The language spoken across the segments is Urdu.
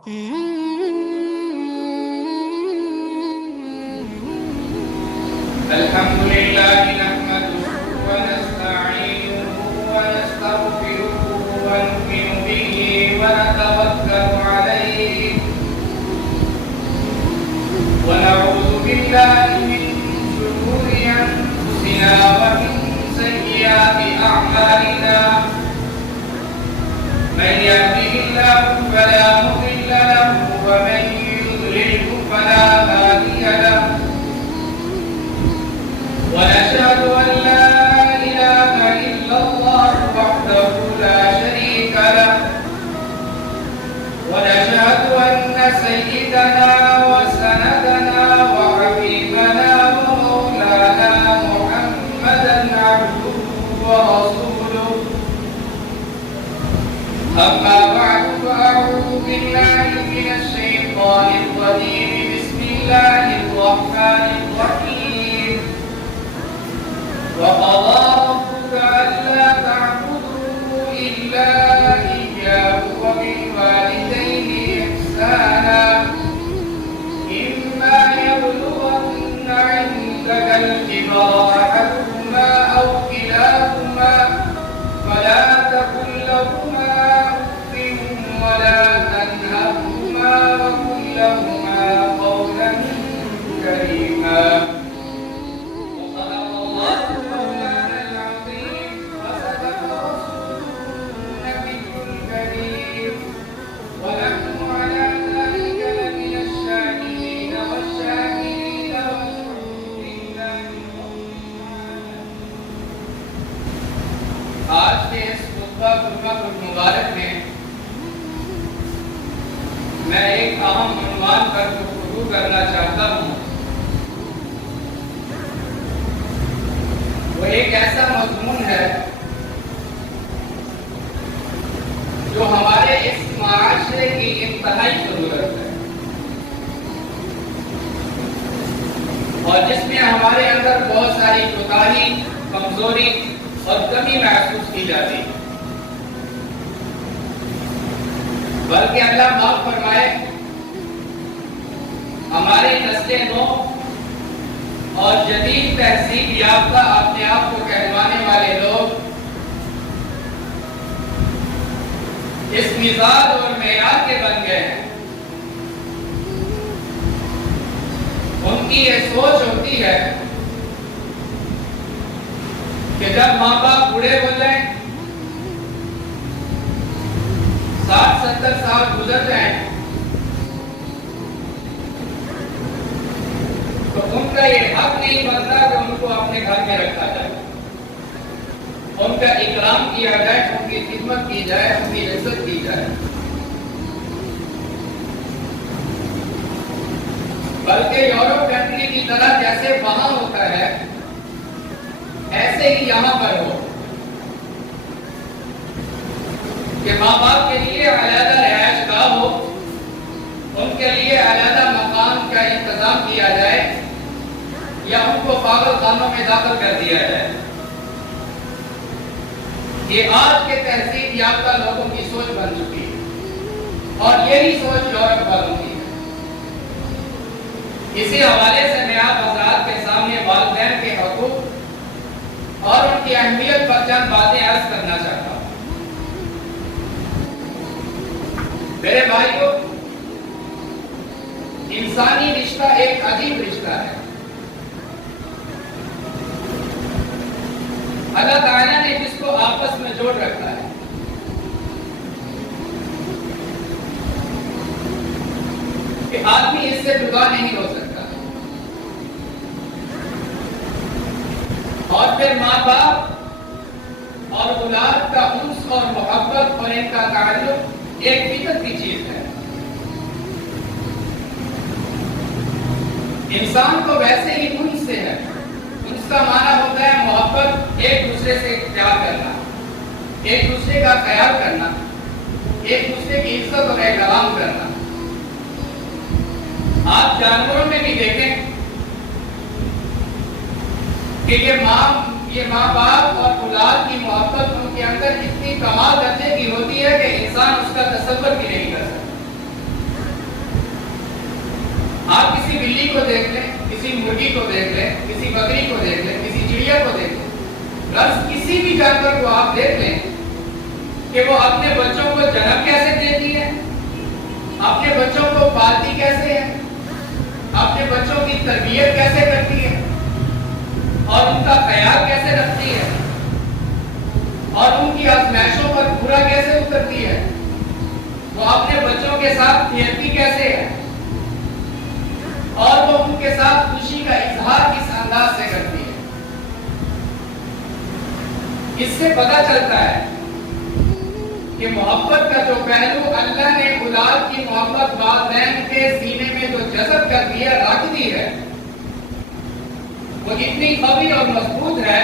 الحمد لله نحمده ونستعينه ونستغفره ونؤمن به ونتوكل عليه ونعوذ بالله من شرور أنفسنا ومن سيئات أعمالنا من يهده الله فلا مضل له ومن يضلله فلا هادي له ونشهد أن لا إله إلا الله وحده لا شريك له ونشهد أن سيدنا وسندنا وحبيبنا ومولانا محمدا عبده ورسوله أما بعد فأعوذ بالله من الشيطان الرجيم بسم الله الرحمن الرحيم وقضى ربك ألا تعبدوا إلا إياه وبالوالدين إحسانا إما يبلغن عندك الكبر أحدهما أو كلاهما فلا تقل لهما أف ولا تنهرهما وقل لهما قولا كريما آج کے اس خطبہ مبارک میں میں ایک اہم عنوان پر گفتگو کرنا چاہتا ہوں. وہ ایک ایسا مضمون ہے جو ہمارے اس معاشرے کی انتہائی ضرورت ہے اور جس میں ہمارے اندر بہت ساری کوتاہی، کمزوری اور کمی محسوس کی جاتی ہے. بلکہ اللہ معاف فرمائے، ہماری نسلیں نو اور جدید تہذیب یافتہ اپنے آپ کو کہلوانے والے لوگ اس مزاج اور معیار کے بن گئے ہیں. ان کی یہ سوچ ہوتی ہے کہ جب ماں باپ بوڑھے ہو جائیں، 60-70 سال گزر جائیں، تو ان کا یہ حق نہیں بنتا کہ ان کو اپنے گھر میں رکھا جائے، ان کا اکرام کیا جائے، ان کی خدمت کی جائے، ان کی عزت کی جائے. بلکہ یورپ کنٹری کی طرح جیسے وہاں ہوتا ہے ایسے ہی یہاں پر ہو کہ ماں باپ کے لیے علیحدہ رہائش گاہ ہو، ان کے لیے علیحدہ مقام کا انتظام کیا جائے یا ان کو پاگل خانوں میں داخل کر دیا جائے. یہ آج کے تہذیب یافتہ لوگوں کی سوچ بن چکی ہے اور یہی سوچ یورپ والوں کی ہے. اسی حوالے سے میں آپ حضرات کے سامنے والدین کے حقوق اور ان کی اہمیت پر چند باتیں عرض کرنا چاہتا ہوں. میرے بھائیوں، انسانی رشتہ ایک عجیب رشتہ ہے. اللہ تعالیٰ نے جس کو آپس میں جوڑ رکھا ہے، کہ آدمی اس سے جدا نہیں ہو سکتا. اور پھر ماں باپ اور اولاد کا انس اور محبت اور ان کا تعلق ایک فطرت کی چیز ہے. انسان کو ویسے ہی انس سے ہے. انس کا معنی ہوتا ہے محبت، ایک دوسرے سے پیار کرنا، ایک دوسرے کا خیال کرنا، ایک دوسرے کی عزت اور احترام کرنا. آپ جانوروں میں بھی دیکھیں کہ یہ ماں باپ اور اولاد کی محبت ان کے اندر اتنی کمال درجے کی ہوتی ہے کہ انسان اس کا تصور بھی نہیں کر سکتا. مرغی کو دیکھ لیں، کسی بکری کو دیکھ لیں، کسی چڑیا کو دیکھ لیں، رس کسی بھی جانور کو آپ دیکھ لیں کہ وہ اپنے بچوں کو جنم کیسے دیتی ہے، اپنے بچوں کو پالتی کیسے ہے، اپنے بچوں کی تربیت کیسے کرتی ہے اور ان کا خیال کیسے رکھتی ہے اور ان کی آزمائشوں پر پورا کیسے اترتی ہے، وہ اپنے بچوں کے ساتھ کھیلتی کیسے ہے اور وہ ان کے ساتھ خوشی کا اظہار کس انداز سے کرتی ہے۔ اس سے پتہ چلتا ہے کہ محبت کا جو پہلو اللہ نے اولاد کی محبت والدین کے سینے میں جو جذب کر دیا رکھ دی ہے، وہ اتنی قوی اور مضبوط ہے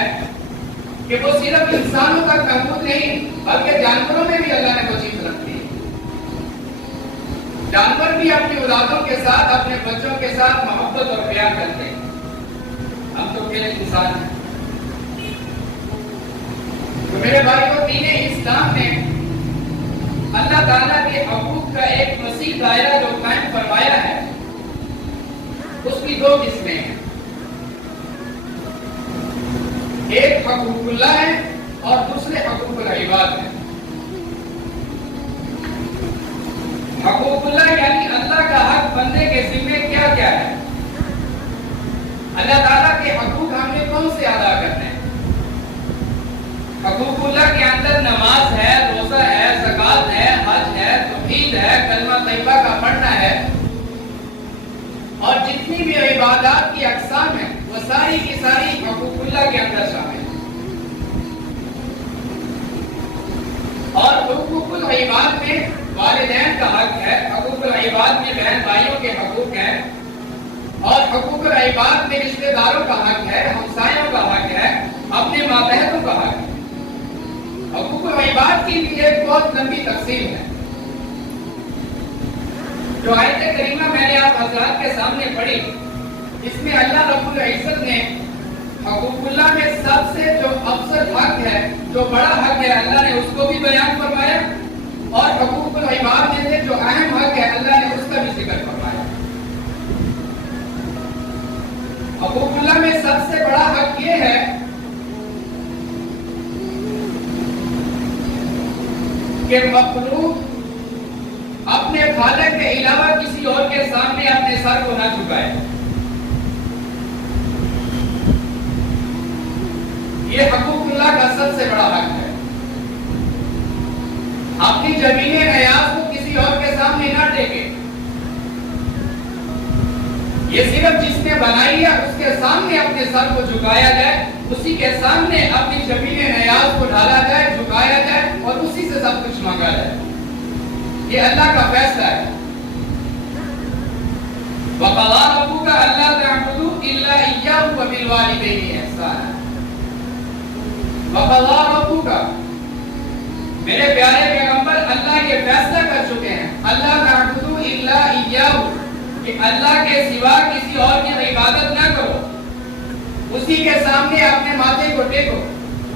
کہ وہ صرف انسانوں تک محدود نہیں بلکہ جانوروں میں بھی اللہ نے وہ چیز رکھ دی۔ جانور بھی اپنی اولادوں کے ساتھ، اپنے بچوں کے ساتھ محبت اور پیار کرتے ہیں، ہم تو اکیلے انسان ہیں۔ تو میرے بھائیوں، دین اسلام نے اللہ تعالیٰ کے حقوق کا ایک وسیع دائرہ جو قائم فرمایا ہے، اس کی دو قسمیں ہیں، ایک حقوق اللہ ہے اور دوسرے حقوق العباد ہیں۔ حقوق اللہ یعنی اللہ کا حق بندے کے ذمہ کیا کیا ہے، اللہ تعالیٰ کے حقوق ہم نے کون سے ادا کرنے ہیں۔ حقوق اللہ کے اندر نماز ہے، روزہ ہے، زکوٰۃ ہے، حج ہے، توحید ہے، کلمہ طیبہ کا پڑھنا ہے، اور جتنی بھی عبادات کی اقسام ہیں وہ ساری کی ساری حقوق اللہ کے اندر شامل ہیں۔ اور حقوق العباد میں والدین کا حق ہے، حقوق العباد میں بہن بھائیوں کے حقوق ہیں، اور حقوق العباد میں رشتہ داروں کا حق ہے، ہمسایوں کا حق ہے، اپنے ماتحتوں کا حق ہے۔ حقوق العباد کی بھی ایک بہت لمبی تقسیم ہے جو آیت کریمہ میں نے آپ حضرات کے سامنے پڑھی، اس میں اللہ رب العزت نے حقوق اللہ میں سب سے جو افضل حق ہے، جو بڑا حق ہے، اللہ نے اس کو بھی بیان فرمایا، اور حقوق العباد میں سے جو اہم حق ہے اللہ نے اس کا بھی ذکر فرمایا۔ حقوق اللہ میں سب سے بڑا حق یہ ہے کہ مخلوق اپنے خالق کے علاوہ کسی اور کے سامنے اپنے سر کو نہ جھکائے۔ یہ حقوق اللہ کا سب سے بڑا حق ہے۔ اپنی زمین نیاز کو کسی اور کے سامنے نہ ٹیکے، یہ صرف جس نے بنائی ہے اس کے سامنے اپنے سر کو جھکایا جائے، اسی کے سامنے اپنی زمین نیاز کو ڈالا جائے، جھکایا جائے اور اسی سے سب کچھ مانگا جائے۔ یہ اللہ کا فیصلہ ہے۔ وَقَضَىٰ رَبُّكَ أَلَّا تَعْبُدُوا إِلَّا إِيَّاهُ وَبِالْوَالِدَيْنِ إِحْسَانًا۔ وَقَضَىٰ رَبُّكَ، میرے پیارے پیغمبر اللہ یہ فیصلہ کر چکے ہیں، اللہ تعبدوا الا اياه، کہ اللہ کے سوا کسی اور کی عبادت نہ کرو، اسی کے سامنے اپنے ماتھے کو ٹیکو۔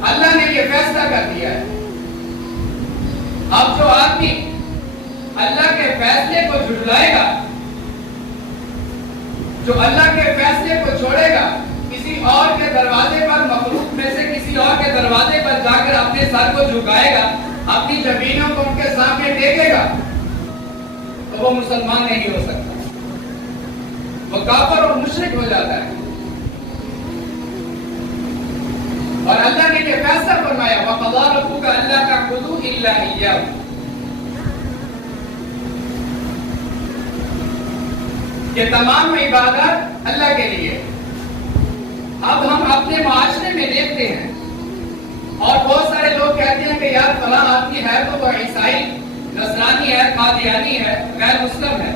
اللہ نے یہ فیصلہ کر دیا ہے۔ اب جو آدمی اللہ کے فیصلے کو جھٹلائے گا، جو اللہ کے فیصلے کو چھوڑے گا، کسی اور کے دروازے پر، مخلوق میں سے کسی اور کے دروازے پر جا کر اپنے سر کو جھکائے گا، اپنی زمینوں کو ان کے سامنے ٹیکے گا، تو وہ مسلمان نہیں ہو سکتا، وہ کافر اور مشرک ہو جاتا ہے۔ اور اللہ نے یہ فیصلہ فرمایا وَقَضَىٰ رَبُّكَ أَلَّا تَعْبُدُوا إِلَّا إِيَّاهُ، کہ تمام عبادات اللہ کے لیے۔ اب ہم اپنے معاشرے میں دیکھتے ہیں اور بہت سارے لوگ کہتے ہیں کہ یار فلاں آدمی ہے تو وہ عیسائی، نصرانی ہے، قادیانی ہے، غیر مسلم ہے،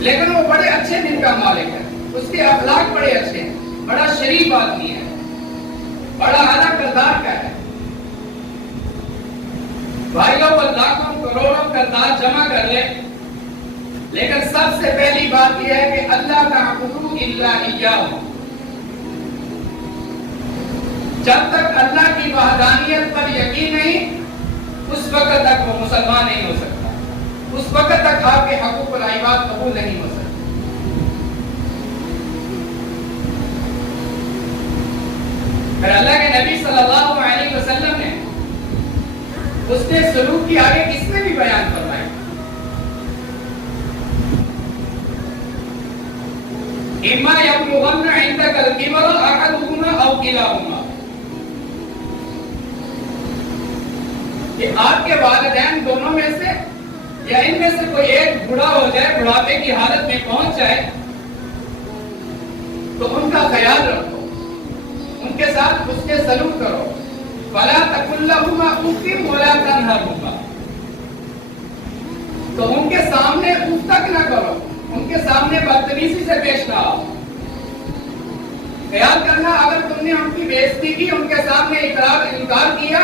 لیکن وہ بڑے اچھے دل کا مالک ہے، اس کے اخلاق بڑے اچھے ہیں، بڑا شریف آدمی ہے، بڑا اعلیٰ کردار کا ہے۔ بھائیوں کو لاکھوں کروڑوں کردار جمع کر لے، لیکن سب سے پہلی بات یہ ہے کہ اللہ تعبدوا الا اياه، جب تک اللہ کی وحدانیت پر یقین نہیں، اس وقت تک وہ مسلمان نہیں ہو سکتا، اس وقت تک آپ کے حقوق العباد قبول نہیں ہو سکتے۔ پھر اللہ کے نبی صلی اللہ علیہ وسلم نے اس نے سلوک کی آگے کس نے بھی بیان فرمایا. اما یبلغن عندک الکبر احدهما او کلاهما، کہ آپ کے والدین دونوں میں سے یا ان میں سے کوئی ایک بوڑھا ہو جائے، بڑھاپے کی حالت میں پہنچ جائے، تو ان کا خیال رکھو، ان کے ساتھ اس کے سلوک کرو. فلا تقل لهما اف ولا تنهرهما، تو ان کے سامنے اف تک نہ کرو، ان کے سامنے بدتمیزی سے پیش نہ آؤ. خیال کرنا اگر تم نے ان کی بے عزتی کی، ان کے سامنے انکار کیا،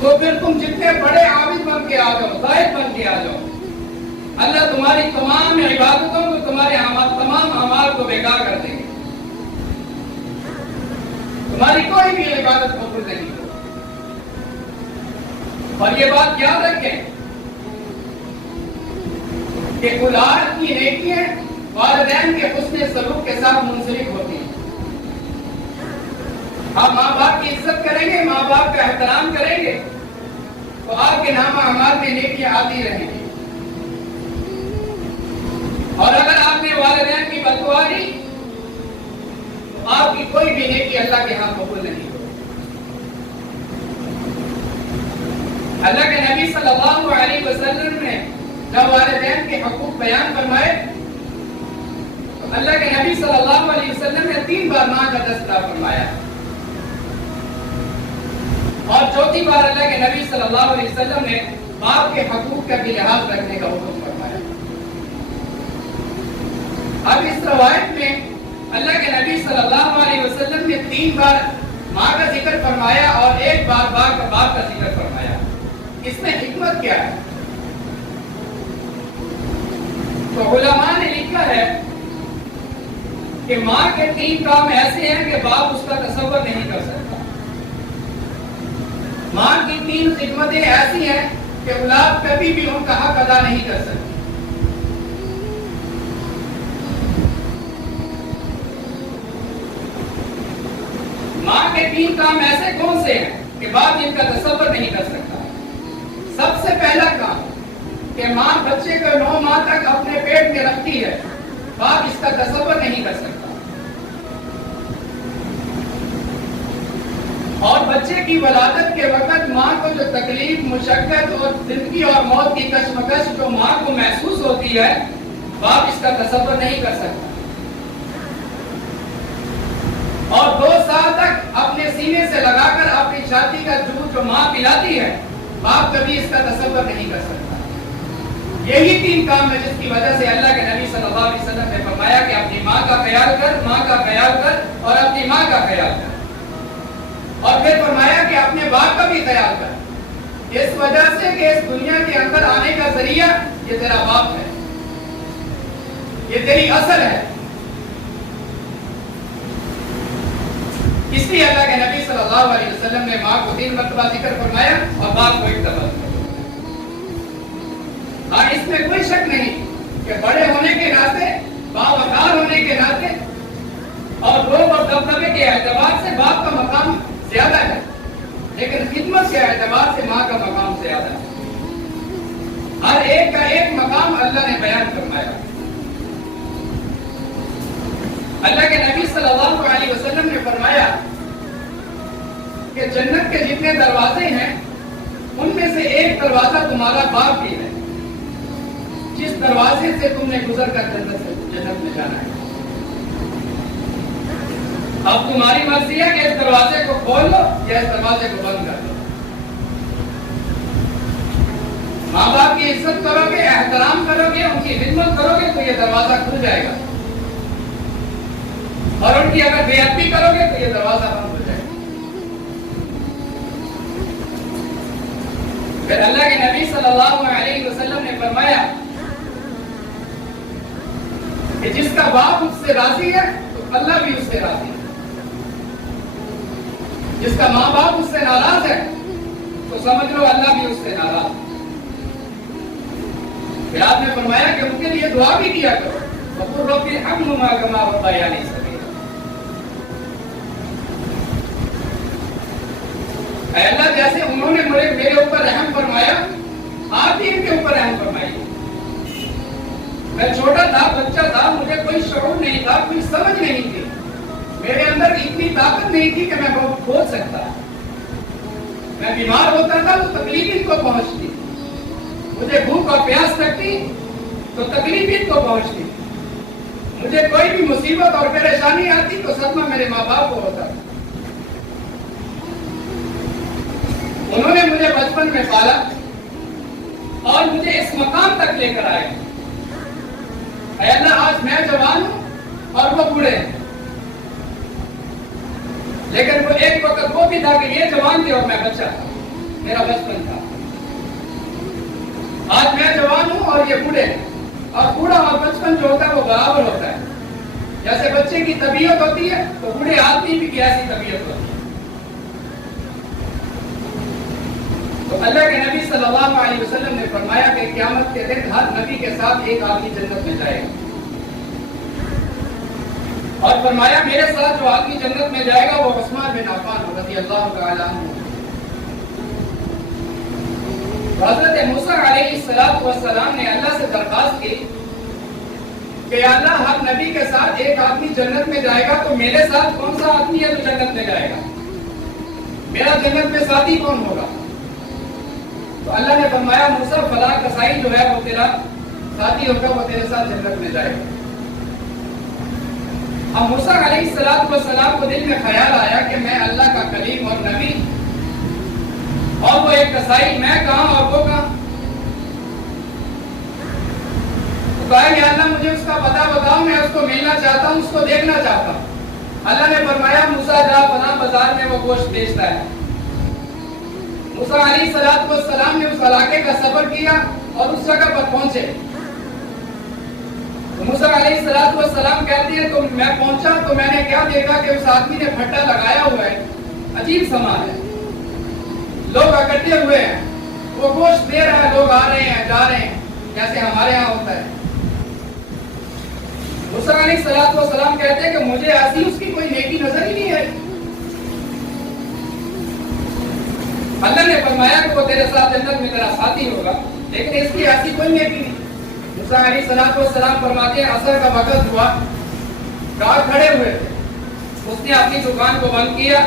تو پھر تم جتنے بڑے عابد بن کے آ جاؤ، زاہد بن کے آ جاؤ، اللہ تمہاری تمام عبادتوں کو، تمہارے تمام اعمال کو بیکار کر دیں گے، تمہاری کوئی بھی عبادت قبول نہیں ہوگی. اور یہ بات یاد رکھیں کہ اولاد کی نیکیاں والدین کے حسن سلوک کے ساتھ منسلک ہوتی ہیں. آپ ماں باپ کی عزت کریں گے، ماں باپ کا احترام کریں گے، تو آپ کے نام اعمال میں نیکیاں آتی رہیں گی. اور اگر آپ نے والدین کی بد دعا دی، تو آپ کی کوئی بھی نیکی اللہ کے ہاں قبول نہیں ہوگی. اللہ کے نبی صلی اللہ علیہ وسلم نے جب والدین کے حقوق بیان فرمائے، تو اللہ کے نبی صلی اللہ علیہ وسلم نے 3 بار ماں کا تذکرہ فرمایا، اور چوتھی بار اللہ کے نبی صلی اللہ علیہ وسلم نے باپ کے حقوق کا بھی لحاظ رکھنے کا حکم فرمایا. اب اس روایت میں اللہ کے نبی صلی اللہ علیہ وسلم نے 3 بار ماں کا ذکر فرمایا اور 1 بار باپ کا ذکر فرمایا. اس میں حکمت کیا ہے؟ تو علماء نے لکھا ہے کہ ماں کے 3 کام ایسے ہیں کہ باپ اس کا تصور نہیں کر سکتا. ماں کی 3 خدمتیں ایسی ہیں کہ اولاد کبھی بھی ان کا حق ادا نہیں کر سکتی. ماں کے 3 کام ایسے کون سے ہیں کہ باپ ان کا تصور نہیں کر سکتا. سب سے پہلا کام کہ ماں بچے کو 9 ماہ تک اپنے پیٹ میں رکھتی ہے، باپ اس کا تصور نہیں کر سکتا. اور بچے کی ولادت کے وقت ماں کو جو تکلیف، مشقت اور زندگی اور موت کی کشمکش جو ماں کو محسوس ہوتی ہے، باپ اس کا تصور نہیں کر سکتا. اور 2 سال تک اپنے سینے سے لگا کر اپنی چھاتی کا دودھ جو ماں پلاتی ہے، باپ کبھی اس کا تصور نہیں کر سکتا. یہی 3 کام ہے جس کی وجہ سے اللہ کے نبی صلی اللہ علیہ وسلم نے فرمایا کہ اپنی ماں کا خیال کر، ماں کا خیال کر اور اپنی ماں کا خیال کر. اور پھر فرمایا کہ اپنے باپ کا بھی خیال کر، اس وجہ سے کہ اس دنیا کے اندر آنے کا ذریعہ یہ تیرا باپ ہے، یہ تیری اصل ہے. اس لیے اللہ کے نبی صلی اللہ علیہ وسلم نے ماں کو 3 مرتبہ ذکر فرمایا اور باپ کو 1 دفعہ. اور اس میں کوئی شک نہیں کہ بڑے ہونے کے ناطے، باوقار ہونے کے ناطے اور روب اور دبدبے کے اعتبار سے باپ کا مقام زیادہ ہے، لیکن خدمت کے اعتبار سے ماں کا مقام زیادہ ہے. ہر ایک کا ایک مقام اللہ نے بیان فرمایا. اللہ کے نبی صلی اللہ علیہ وسلم نے فرمایا کہ جنت کے جتنے دروازے ہیں ان میں سے ایک دروازہ تمہارا باپ بھی ہے، جس دروازے سے تم نے گزر کر جنت میں جانا ہے. اب تمہاری مرضی ہے کہ اس دروازے کو کھول لو یا اس دروازے کو بند کر دو. ماں باپ کی عزت کرو گے، احترام کرو گے، ان کی خدمت کرو گے تو یہ دروازہ کھل جائے گا، اور ان کی اگر بے ادبی کرو گے تو یہ دروازہ بند ہو جائے گا. پھر اللہ کے نبی صلی اللہ علیہ وسلم نے فرمایا کہ جس کا باپ اس سے راضی ہے تو اللہ بھی اس سے راضی ہے، جس کا ماں باپ اس سے ناراض ہے تو سمجھ لو اللہ بھی اس سے ناراض ہے. پھر آپ نے فرمایا کہ ان کے لیے دعا بھی کیا کرو، وَقُلْ رَبِّ ارْحَمْهُمَا كَمَا رَبَّيَانِي صَغِيرًا. اے اللہ جیسے انہوں نے میرے اوپر رحم فرمایا آپ بھی ان کے اوپر رحم فرمائیے. میں چھوٹا تھا, بچہ تھا, مجھے کوئی شعور نہیں تھا, کوئی سمجھ نہیں تھی, میرے اندر اتنی طاقت نہیں تھی کہ میں بہت کھول سکتا. میں بیمار ہوتا تھا تو تکلیف ان کو پہنچتی, مجھے بھوک اور پیاس لگتی تو تکلیف ان کو پہنچتی, مجھے کوئی بھی مصیبت اور پریشانی آتی تو صدمہ میرے ماں باپ کو ہوتا. انہوں نے مجھے بچپن میں پالا اور مجھے اس مقام تک لے کر آئے. اے اللہ آج میں جوان ہوں اور وہ بوڑھے ہیں, لیکن وہ ایک وقت وہ بھی تھا کہ یہ جوان تھے اور میں بچہ تھا, میرا بچپن تھا. آج میں جوان ہوں اور یہ بوڑھے ہیں, اور بوڑھا اور بچپن جو ہوتا ہے وہ برابر ہوتا ہے. جیسے بچے کی طبیعت ہوتی ہے تو بوڑھے آدمی کی ایسی طبیعت ہوتی ہے. تو اللہ کے نبی صلی اللہ علیہ وسلم نے فرمایا کہ قیامت کے دن ہر نبی کے ساتھ ایک آدمی جنت میں جائے گا, اور فرمایا میرے ساتھ جو آدمی جنت میں جائے گا وہ عثمان بن عفان رضی اللہ تعالی عنہ. حضرت موسیٰ علیہ السلام نے اللہ سے درخواست کی کہ اللہ ہر نبی کے ساتھ ایک آدمی جنت میں جائے گا تو میرے ساتھ کون سا آدمی ہے جو جنت میں جائے گا, میرا جنت میں ساتھی کون ہوگا؟ تو اللہ نے فرمایا موسیٰ فلاں کسائی جو ہے وہ تیرا ساتھی ہوگا, وہ تیرے ساتھ جنت میں جائے گا. اب موسیٰ علیہ السلام کو دل میں خیال آیا کہ میں اللہ کا کلیم اور نبی اور وہ ایک کسائی, میں کہاں اور وہ کہاں؟ تو کہا یا اللہ مجھے اس کا پتہ بتاؤ, میں اس کو ملنا چاہتا ہوں, اس کو دیکھنا چاہتا ہوں. اللہ نے فرمایا موسیٰ جا فلاں بازار میں وہ گوشت بیچتا ہے. موسیٰ علیہ السلام نے اس علاقے کا سفر کیا اور اس جگہ پر پہنچے. موسیٰ علیہ السلام کہتے ہیں تو میں پہنچا تو میں نے کیا دیکھا کہ اس آدمی نے پھٹا لگایا ہوا ہے, عجیب سامان ہے, لوگ اکٹھے ہوئے ہیں, وہ گوشت دے رہا ہے, لوگ آ رہے ہیں جا رہے ہیں جیسے ہمارے ہاں ہوتا ہے. موسیٰ علیہ السلام کہتے ہیں کہ مجھے ایسی اس کی کوئی نیکی نظر ہی نہیں آئی. اللہ نے فرمایا کہ وہ تیرے ساتھ جنت میں تیرا ساتھی ہوگا, لیکن اس کی ایسی کوئی نیکی نہیں. موسیٰ علیہ السلام فرماتے ہیں عصر کا وقت ہوا, گاہک کھڑے ہوئے تھے, اس نے اپنی دکان کو بند کیا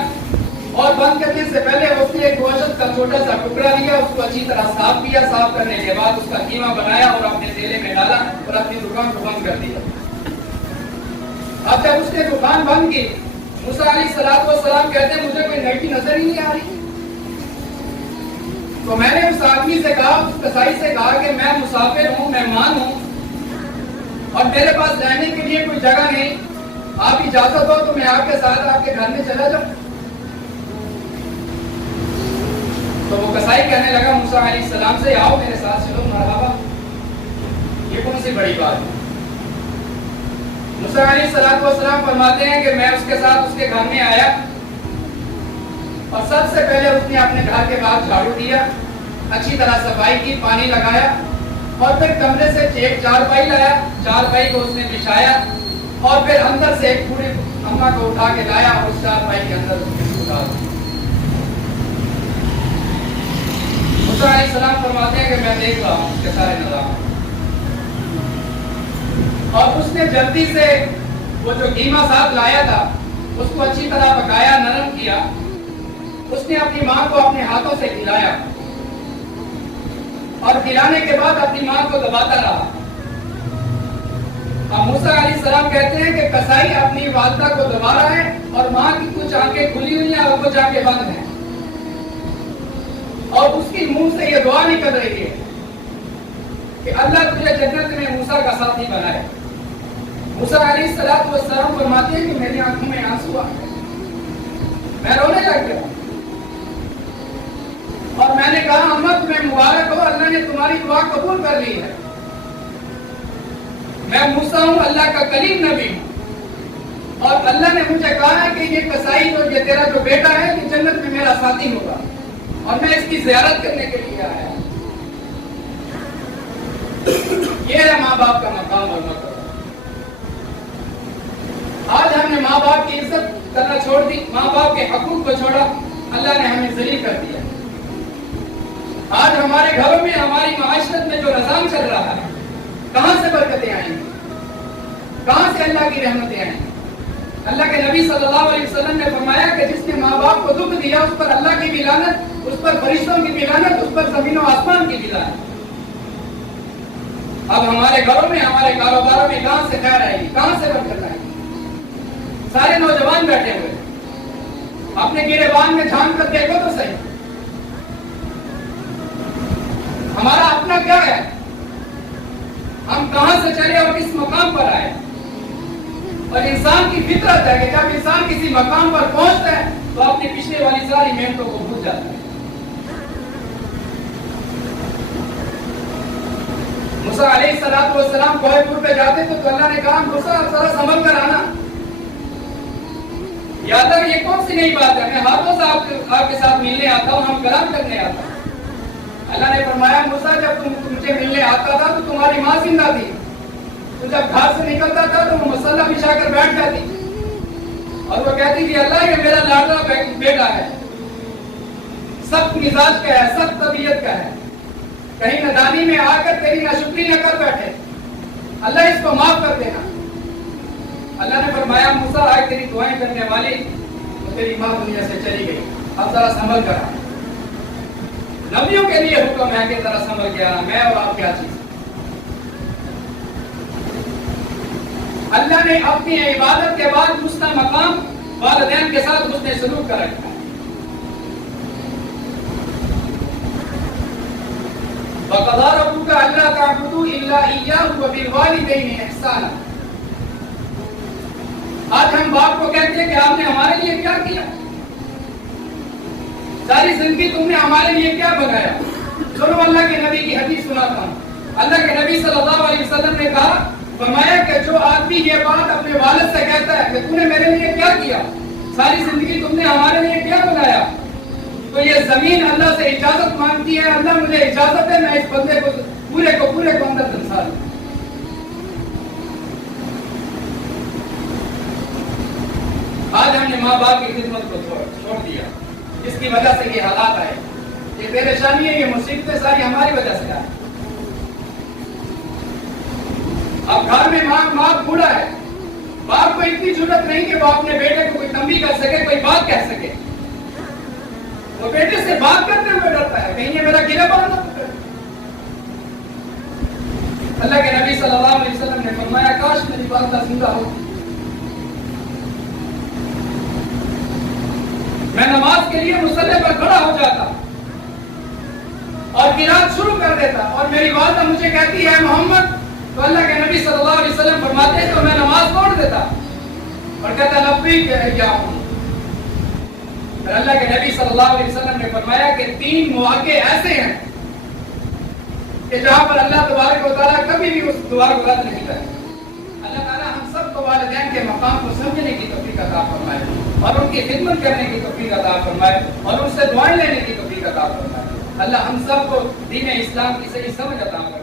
اور بند کرنے سے پہلے اس نے ایک گوشت کا چھوٹا سا ٹکڑا لیا, اس کو اچھی طرح صاف کیا, صاف کرنے کے بعد اس کا قیمہ بنایا اور اپنے تھیلے میں ڈالا اور اپنی دکان کو بند کر دیا. اب جب اس نے دکان بند کی, موسیٰ علیہ السلام کہتے ہیں مجھے کوئی نیکی نظر ہی نہیں آ رہی. تو میں نے اس آدمی سے کہا, اس کسائی سے کہا کہ میں مسافر ہوں, مہمان ہوں, اور میرے پاس رہنے کے لیے کوئی جگہ نہیں, آپ اجازت ہو تو میں آپ کے ساتھ آپ کے گھر میں چلا جاؤں. تو وہ کسائی کہنے لگا موسیٰ علیہ السلام سے آؤ میرے ساتھ چلو, مرحبا, یہ کون سی بڑی بات ہے. موسیٰ علیہ السلام فرماتے ہیں کہ میں اس کے ساتھ اس کے گھر میں آیا اور سب سے پہلے اس نے اپنے گھر کے باہر جھاڑو دیا, اچھی طرح صفائی کی, پانی لگایا, اور پھر کمرے سے ایک چارپائی لایا, چارپائی کو اس نے بچھایا اور پھر اندر سے ایک پوری اماں کو اٹھا کے لایا اور اس چارپائی کے اندر اس نے اٹھا دیا. موسیٰ علیہ السلام فرماتے ہیں کہ میں دیکھ رہا ہوں اس کے سارے نظام, اور اس نے جلدی سے وہ جو قیمہ ساتھ لایا تھا اس کو اچھی طرح پکایا, نرم کیا, اس نے اپنی ماں کو اپنے ہاتھوں سے کھلایا اور کھلانے کے بعد اپنی ماں کو دباتا رہا. اب موسیٰ علیہ السلام کہتے ہیں کہ کسائی اپنی والدہ کو دبا رہا ہے اور ماں کی کچھ آنکھیں کھلی ہوئی ہیں اور کچھ آنکھیں بند ہیں, اور اس کی منہ سے یہ دعا نکل رہی ہے کہ اللہ تجھے جنت میں موسیٰ کا ساتھی بنائے. موسیٰ علیہ السلام فرماتے ہیں کہ میری آنکھوں میں آنسو آ گئے, میں رونے لگ گیا اور میں نے کہا اماں تمہیں مبارک ہو, اللہ نے تمہاری دعا قبول کر لی ہے. میں موسیٰ ہوں, اللہ کا کلیم نبی ہوں, اور اللہ نے مجھے کہا ہے کہ یہ کسائی جو یہ تیرا جو بیٹا ہے یہ جنت میں میرا ساتھی ہوگا, اور میں اس کی زیارت کرنے کے لیے آیا. یہ ہے ماں باپ کا مقام اور مرتبہ. آج ہم نے ماں باپ کی عزت کرنا چھوڑ دی, ماں باپ کے حقوق کو چھوڑا, اللہ نے ہمیں ذلیل کر دیا. آج ہمارے گھروں میں ہماری معاشرت میں جو نظام چل رہا ہے کہاں سے برکتیں آئیں گی؟ کہاں سے اللہ کی رحمتیں آئیں گی؟ اللہ کے نبی صلی اللہ علیہ وسلم نے فرمایا کہ جس نے ماں باپ کو دکھ دیا اس پر اللہ کی بھی لعنت, اس پر فرشتوں کی بھی لعنت, اس پر زمین و آسمان کی بھی لعنت. اب ہمارے گھروں میں ہمارے کاروباروں میں کہاں سے خیر آئے گی؟ کہاں سے برکت آئے گی؟ سارے نوجوان بیٹھے ہوئے اپنے گریبان میں جھانک کر دیکھو تو صحیح, ہمارا اپنا کیا ہے؟ ہم کہاں سے چلے اور کس مقام پر آئے؟ اور انسان کی فطرت ہے کہ جب انسان کسی مقام پر پہنچتا ہے تو اپنی پچھلے والی ساری محنتوں کو بھول جاتا ہے. موسیٰ علیہ السلام کوہ طور پہ جاتے تو اللہ نے کہا موسیٰ ذرا سنبھل کر آنا. یا اللہ یہ کون سی نئی بات ہے, میں ہاتھوں سے آپ کے ساتھ ملنے آتا ہوں, ہم کلام کرنے آتا ہوں. اللہ نے فرمایا موسیٰ جب تم مجھے ملنے آتا تھا تو تمہاری ماں زندہ تھی, تو جب گھر سے نکلتا تھا تو وہ مسلح بچھا کر بیٹھ جاتی اور وہ کہتی تھی اللہ یہ میرا لاڈلا بیٹا ہے, سخت مزاج کا ہے, سخت طبیعت کا ہے, کہیں نادانی میں آ کر تیری ناشکری نہ کر بیٹھے, اللہ اس کو معاف کر دینا. اللہ نے فرمایا موسیٰ آج تیری دعائیں کرنے والی تو تیری ماں دنیا سے چلی گئی, اب ذرا سنبھل کر آ. نبیوں کے لیے حکم ہے کہ ذرا سنبھل کے آنا, میں اور آپ کیا چیز. اللہ نے اپنی عبادت کے بعد حسن مقام والدین کے ساتھ حسن سلوک کر رکھا ہے. وَقَضَىٰ رَبُّكَ أَلَّا تَعْبُدُوا إِلَّا إِيَّاهُ وَبِالْوَالِدَيْنِ إِحْسَانًا. آج ہم باپ کو کہتے ہیں کہ آپ نے ہمارے لیے کیا کیا, ساری زندگی تم نے ہمارے لیے کیا بنایا. سنو اللہ کے نبی کی حدیث سناتا ہوں. اللہ کے نبی صلی اللہ علیہ وسلم نے کہا, فرمایا کہ جو آدمی یہ بات اپنے والد سے کہتا ہے کہ تو نے میرے لیے کیا کیا, ساری زندگی تم نے ہمارے لیے کیا بنایا, تو یہ زمین اللہ سے اجازت مانگتی ہے, اللہ مجھے اجازت ہے میں اس بندے کو پورے کو اندر دھنسا دوں. آج ہم نے ماں باپ کی خدمت کو چھوڑ دیا, جس کی وجہ سے یہ حالات آئے. یہ پریشانی ہے, یہ مصیبتیں ساری ہماری وجہ سے آئے. اب گھر میں ماں بوڑھا ہے, باپ کو اتنی ضرورت نہیں کہ وہ اپنے بیٹے کو کوئی تنبیہ کر سکے, کوئی بات کہہ سکے. وہ بیٹے سے بات کرتے ہوئے ڈرتا ہے کہیں یہ میرا گلے باندھ نہ پکڑے. اللہ کے نبی صلی اللہ علیہ وسلم نے فرمایا کاش میری والدہ زندہ ہو, میں نماز کے لیے مصلی پر کھڑا ہو جاتا اور قرات شروع کر دیتا اور میری والدہ مجھے کہتی ہے محمد, تو اللہ کے نبی صلی اللہ علیہ وسلم فرماتے ہیں تو میں نماز چھوڑ دیتا اور کہتا لبیک یا ہوں. پھر اللہ کے نبی صلی اللہ علیہ وسلم نے فرمایا کہ 3 مواقع ایسے ہیں کہ جہاں پر اللہ تبارک و تعالیٰ کبھی بھی اس دعا کو رد نہیں کرے. اللہ تعالیٰ ہم سب کو والدین کے مقام کو سمجھنے کی توفیق عطا فرمائے اور ان کی خدمت کرنے کی توفیق عطا فرمائے اور ان سے دعائیں لینے کی توفیق عطا فرمائے. اللہ ہم سب کو دین اسلام کی صحیح سمجھ عطا فرمائے.